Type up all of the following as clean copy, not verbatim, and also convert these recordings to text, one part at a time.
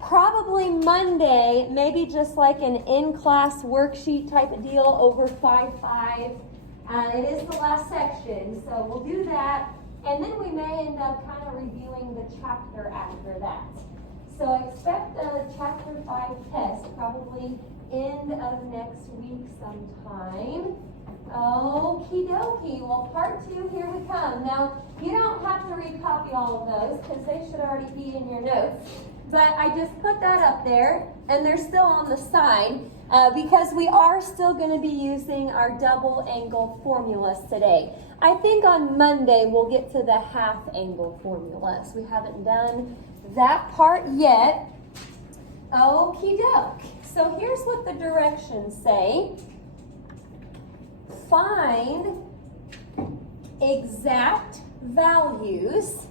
Probably Monday, maybe just like an in-class worksheet type of deal over 5-5. It is the last section, so we'll do that. And then we may end up kind of reviewing the chapter after that. So expect a chapter 5 test, probably end of next week sometime. Okie dokie. Well, part 2, here we come. Now, you don't have to recopy all of those because they should already be in your notes. But I just put that up there, and they're still on the side because we are still going to be using our double angle formulas today. I think on Monday we'll get to the half angle formulas. We haven't done that part yet. Okie doke. So here's what the directions say. Find exact values.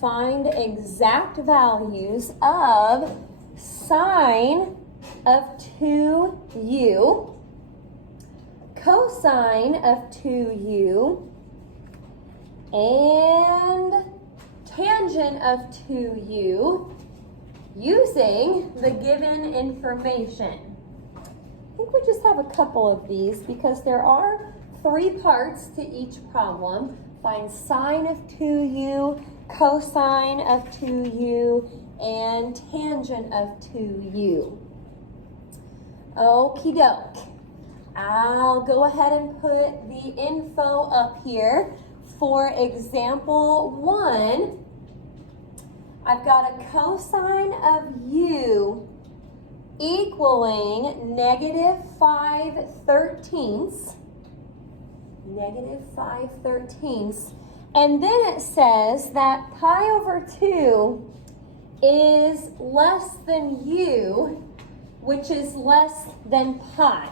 Find exact values of sine of 2u, cosine of 2u, and tangent of 2u using the given information. I think we just have a couple of these because there are 3 parts to each problem. Find sine of 2u, cosine of 2u, and tangent of 2u. Okie doke. I'll go ahead and put the info up here. For example 1, I've got a cosine of u equaling -5/13. -5/13. And then it says that pi over 2 is less than u, which is less than pi.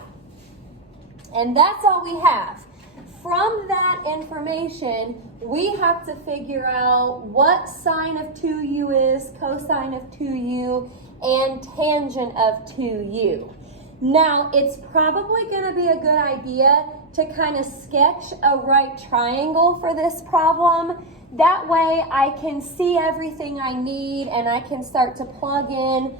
And that's all we have. From that information, we have to figure out what sine of 2u is, cosine of 2u, and tangent of 2u. Now, it's probably going to be a good idea to kind of sketch a right triangle for this problem. That way I can see everything I need and I can start to plug in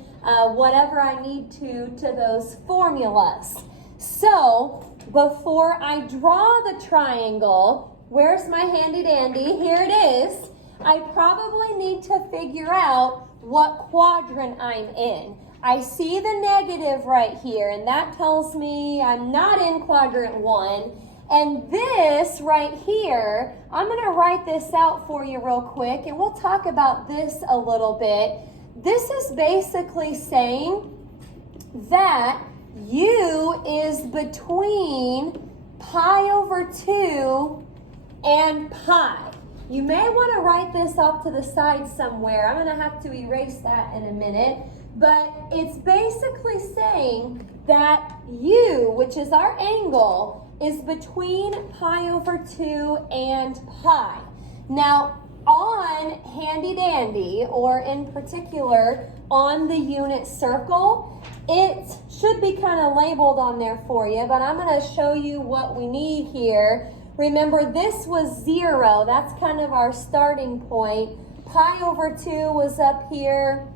whatever I need to those formulas. So before I draw the triangle, where's my handy dandy? Here it is. I probably need to figure out what quadrant I'm in. I see the negative right here, and that tells me I'm not in quadrant 1. And this right here, I'm going to write this out for you real quick, and we'll talk about this a little bit. This is basically saying that u is between pi over 2 and pi. You may want to write this off to the side somewhere. I'm going to have to erase that in a minute. But it's basically saying that u, which is our angle, is between pi over 2 and pi. Now, on handy dandy, or in particular on the unit circle, it should be kind of labeled on there for you, but I'm going to show you what we need here. Remember, this was 0. That's kind of our starting point. Pi over 2 was up here.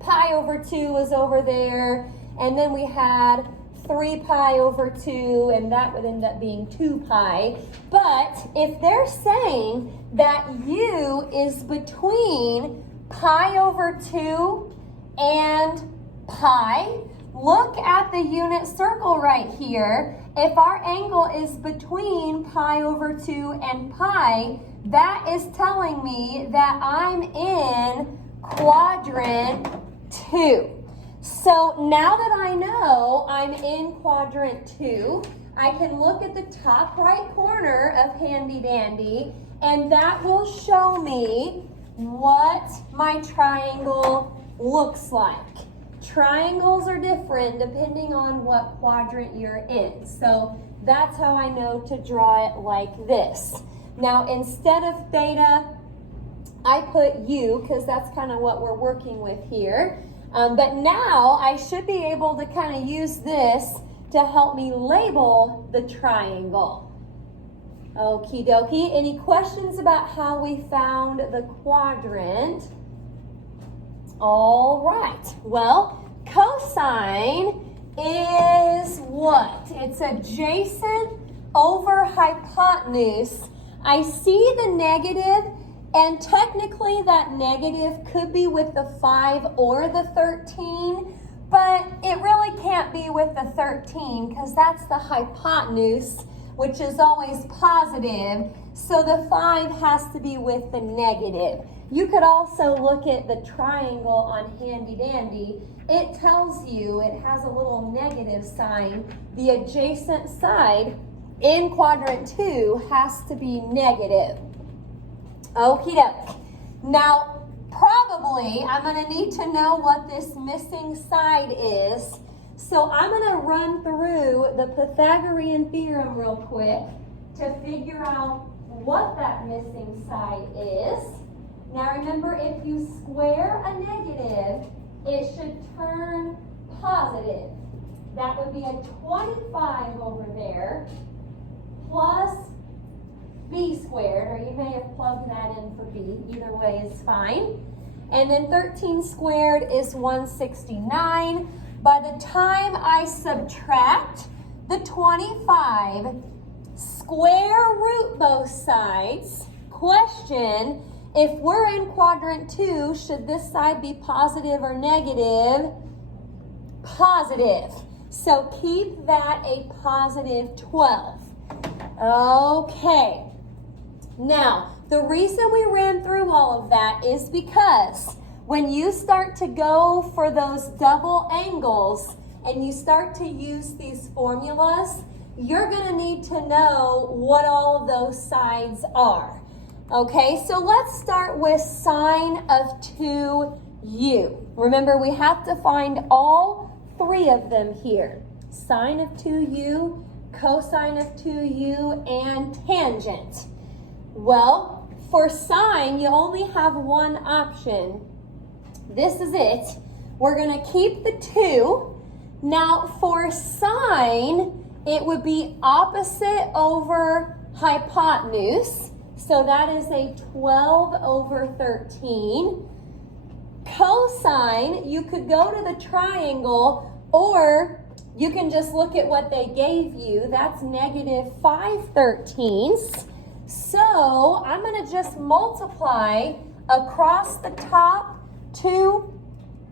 Pi over 2 was over there, and then we had 3 pi over 2, and that would end up being 2 pi. But if they're saying that u is between pi over 2 and pi, look at the unit circle right here. If our angle is between pi over 2 and pi, that is telling me that I'm in quadrant 2. So now that I know I'm in quadrant 2, I can look at the top right corner of handy dandy, and that will show me what my triangle looks like. Triangles are different depending on what quadrant you're in. So that's how I know to draw it like this. Now, instead of theta, I put u because that's kind of what we're working with here. But now I should be able to kind of use this to help me label the triangle. Okie dokie. Any questions about how we found the quadrant? All right. Well, cosine is what? It's adjacent over hypotenuse. I see the negative, and technically that negative could be with the 5 or the 13, but it really can't be with the 13 because that's the hypotenuse, which is always positive. So the 5 has to be with the negative. You could also look at the triangle on Handy Dandy. It tells you it has a little negative sign. The adjacent side in quadrant 2 has to be negative. Okie doke. Now, probably I'm going to need to know what this missing side is. So I'm going to run through the Pythagorean Theorem real quick to figure out what that missing side is. Now remember, if you square a negative, it should turn positive. That would be a 25 over there plus b squared, or you may have plugged that in for b. Either way is fine. And then 13 squared is 169. By the time I subtract the 25, square root both sides, question, if we're in quadrant 2, should this side be positive or negative? Positive. So keep that a positive 12. Okay. Now, the reason we ran through all of that is because when you start to go for those double angles and you start to use these formulas, you're going to need to know what all of those sides are. Okay, so let's start with sine of 2u. Remember, we have to find all 3 of them here. Sine of 2u, cosine of 2u, and tangent. Well, for sine, you only have one option. This is it. We're going to keep the 2. Now, for sine, it would be opposite over hypotenuse. So that is a 12 over 13. Cosine, you could go to the triangle, or you can just look at what they gave you. That's negative 5/13. So I'm going to just multiply across the top 2.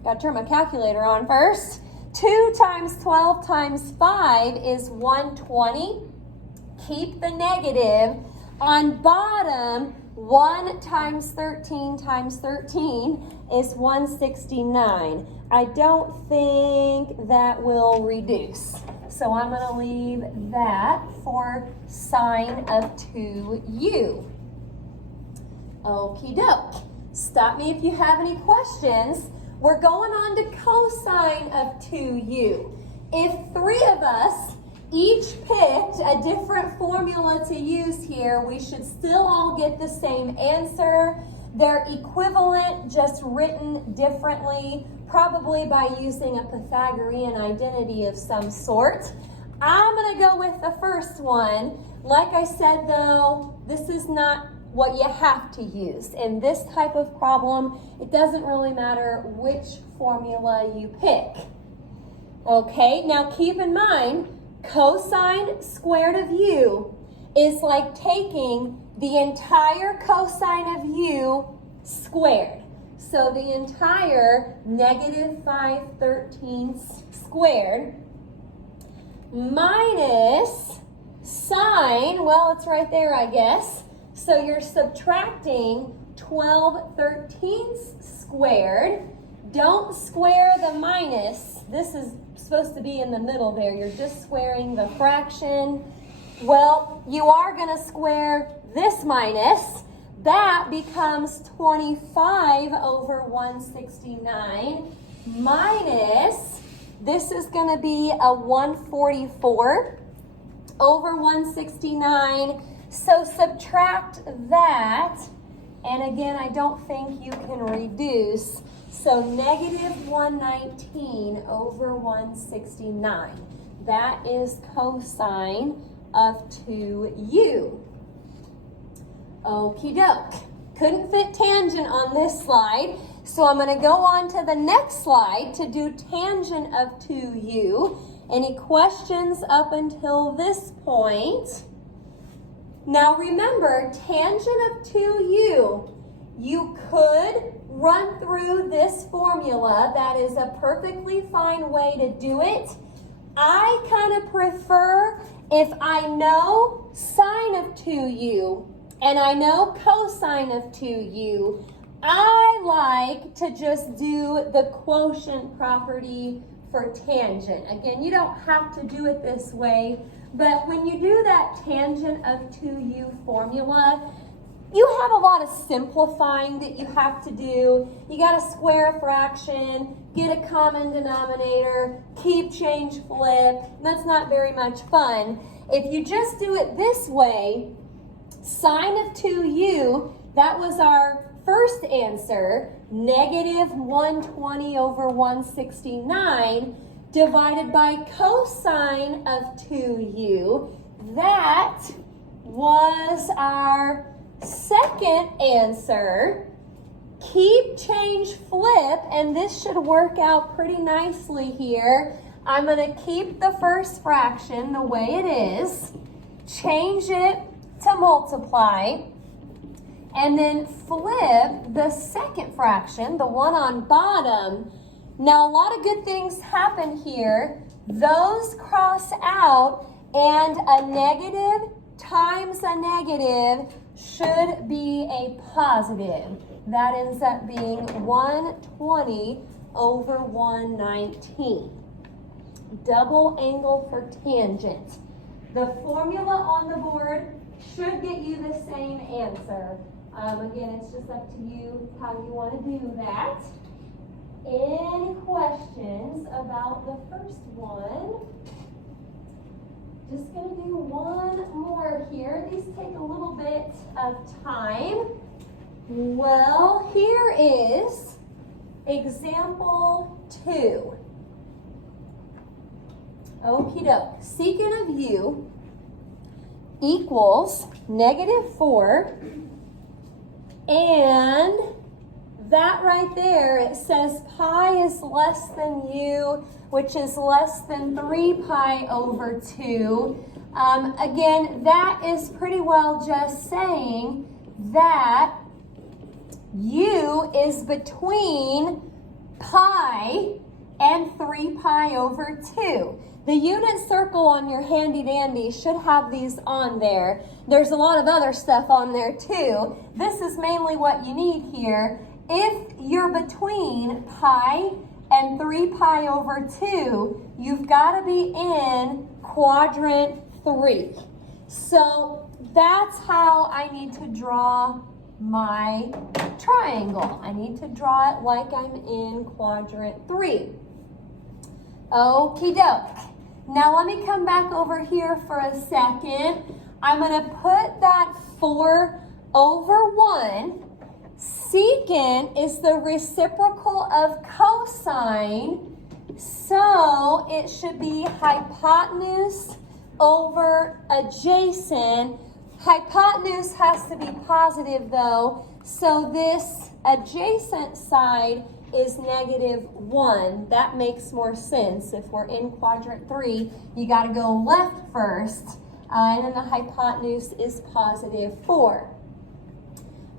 Got to turn my calculator on first. 2 times 12 times 5 is 120. Keep the negative. On bottom, 1 times 13 times 13 is 169. I don't think that will reduce. So I'm going to leave that for sine of 2u. Okie doke. Stop me if you have any questions. We're going on to cosine of 2u. If 3 of us each picked a different formula to use here, we should still all get the same answer. They're equivalent, just written differently, probably by using a Pythagorean identity of some sort. I'm going to go with the first one. Like I said, though, this is not what you have to use. In this type of problem, it doesn't really matter which formula you pick. Okay, now keep in mind, cosine squared of u is like taking the entire cosine of u squared. So the entire negative 5/13 squared minus sine, well, it's right there, I guess. So you're subtracting 12/13 squared. Don't square the minus. This is supposed to be in the middle there. You're just squaring the fraction. Well, you are going to square this minus. That becomes 25 over 169 minus, this is going to be a 144 over 169. So subtract that. And again, I don't think you can reduce. So negative 119 over 169. That is cosine of 2u. Okie doke. Couldn't fit tangent on this slide. So I'm going to go on to the next slide to do tangent of 2u. Any questions up until this point? Now remember, tangent of 2u, you could run through this formula. That is a perfectly fine way to do it. I kind of prefer, if I know sine of 2u and I know cosine of 2u, I like to just do the quotient property for tangent. Again, you don't have to do it this way, but when you do that tangent of 2u formula, you have a lot of simplifying that you have to do. You got to square a fraction, get a common denominator, keep, change, flip. That's not very much fun. If you just do it this way, sine of 2u, that was our first answer, negative 120 over 169, divided by cosine of 2u. That was our second answer. Keep, change, flip, and this should work out pretty nicely here. I'm going to keep the first fraction the way it is, change it to multiply, and then flip the second fraction, the one on bottom. Now, a lot of good things happen here. Those cross out, and a negative times a negative should be a positive. That ends up being 120 over 119. Double angle for tangent. The formula on the board should get you the same answer. Again, it's just up to you how you want to do that. Any questions about the first one? Just going to do one more here. These take a little bit of time. Well, here is example 2. Okie doke. Secant of u equals negative 4. And that right there, it says pi is less than u, which is less than 3 pi over 2. Again, that is pretty well just saying that u is between pi and 3 pi over 2. The unit circle on your handy dandy should have these on there. There's a lot of other stuff on there too. This is mainly what you need here. If you're between pi and 3 pi over 2, you've got to be in quadrant 3. So that's how I need to draw my triangle. I need to draw it like I'm in quadrant 3. Okie doke. Now let me come back over here for a second. I'm going to put that 4 over 1. Secant is the reciprocal of cosine, so it should be hypotenuse over adjacent. Hypotenuse has to be positive though, so this adjacent side is negative 1. That makes more sense. If we're in quadrant 3, you got to go left first, and then the hypotenuse is positive 4.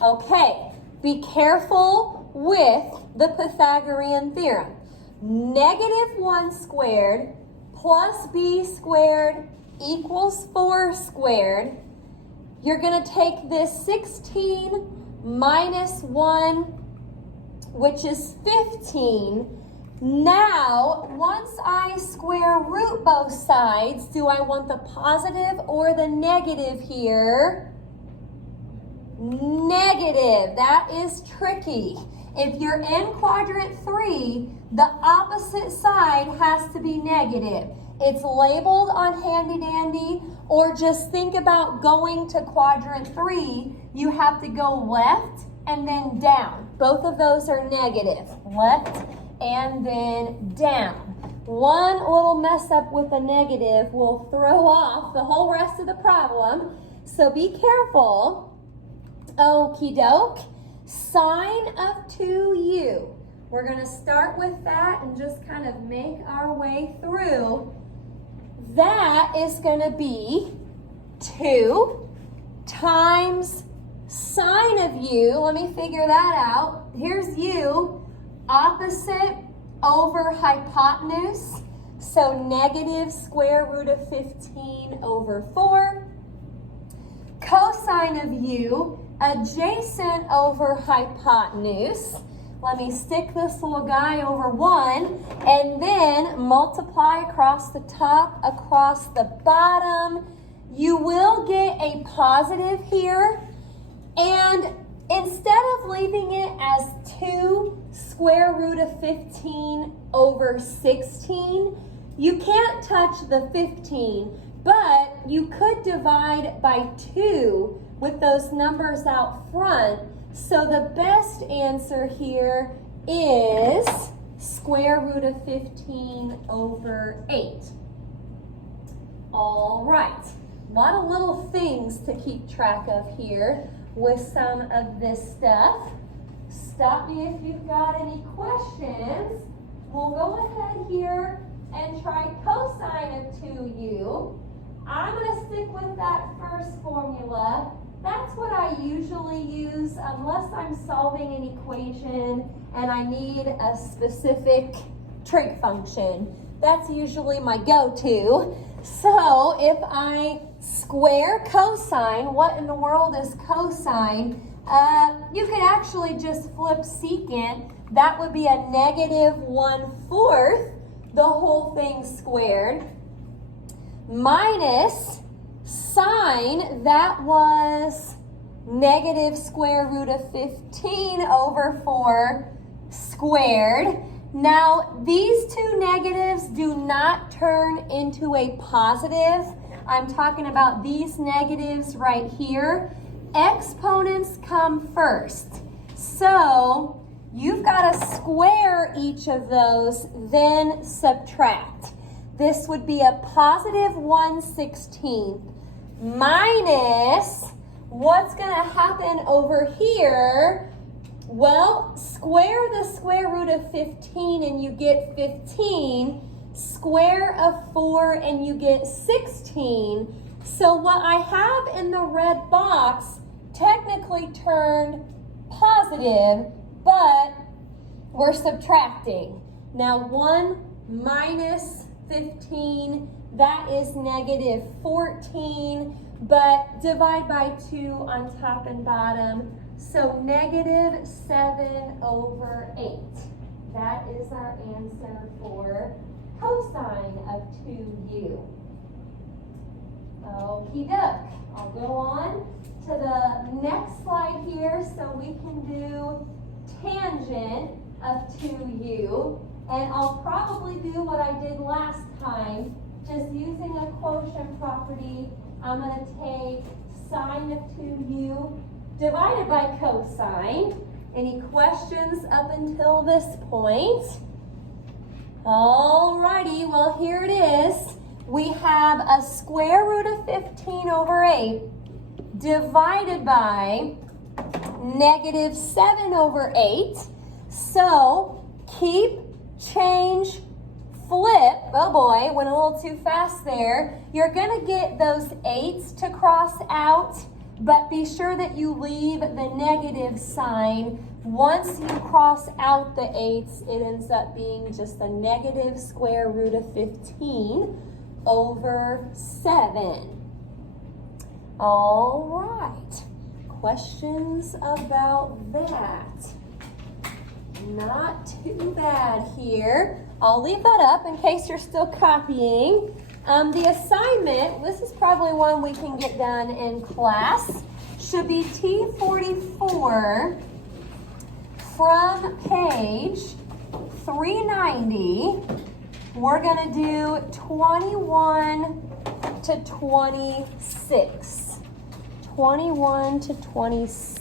Okay. Be careful with the Pythagorean Theorem. Negative 1 squared plus b squared equals 4 squared. You're going to take this 16 minus 1, which is 15. Now, once I square root both sides, do I want the positive or the negative here? Negative. That is tricky. If you're in quadrant 3, the opposite side has to be negative. It's labeled on handy dandy, or just think about going to quadrant 3. You have to go left and then down. Both of those are negative. Left and then down. One little mess up with a negative will throw off the whole rest of the problem. So be careful. Okie doke. Sine of 2u. We're going to start with that and just kind of make our way through. That is going to be 2 times sine of u. Let me figure that out. Here's u, opposite over hypotenuse. So negative square root of 15 over 4. Cosine of u, adjacent over hypotenuse. Let me stick this little guy over 1 and then multiply across the top, across the bottom. You will get a positive here. And instead of leaving it as 2 square root of 15 over 16, you can't touch the 15, but you could divide by 2 with those numbers out front. So the best answer here is square root of 15 over 8. All right, a lot of little things to keep track of here with some of this stuff. Stop me if you've got any questions. We'll go ahead here and try cosine of 2u. I'm going to stick with that first formula. That's what I usually use unless I'm solving an equation and I need a specific trig function. That's usually my go-to. So if I square cosine, what in the world is cosine? You could actually just flip secant. That would be a negative 1/4, the whole thing squared, minus sine, that was negative square root of 15 over 4 squared. Now, these two negatives do not turn into a positive. I'm talking about these negatives right here. Exponents come first. So, you've got to square each of those, then subtract. This would be a positive 1/16 minus, what's going to happen over here? Well, square the square root of 15 and you get 15. Square of 4 and you get 16. So what I have in the red box technically turned positive, but we're subtracting. Now 1 minus 15, that is negative 14, but divide by 2 on top and bottom. So negative 7 over 8. That is our answer for cosine of 2u. Okie doke. I'll go on to the next slide here so we can do tangent of 2u. And I'll probably do what I did last time, just using a quotient property. I'm going to take sine of 2u divided by cosine. Any questions up until this point? Alrighty, well here it is. We have a square root of 15 over 8 divided by negative 7 over 8. So keep, change, flip. Oh boy, went a little too fast there. You're going to get those 8s to cross out, but be sure that you leave the negative sign. Once you cross out the 8s, it ends up being just a negative square root of 15 over 7. All right. Questions about that? Not too bad here. I'll leave that up in case you're still copying. The assignment, this is probably one we can get done in class, should be T44 from page 390. We're going to do 21 to 26. 21 to 26.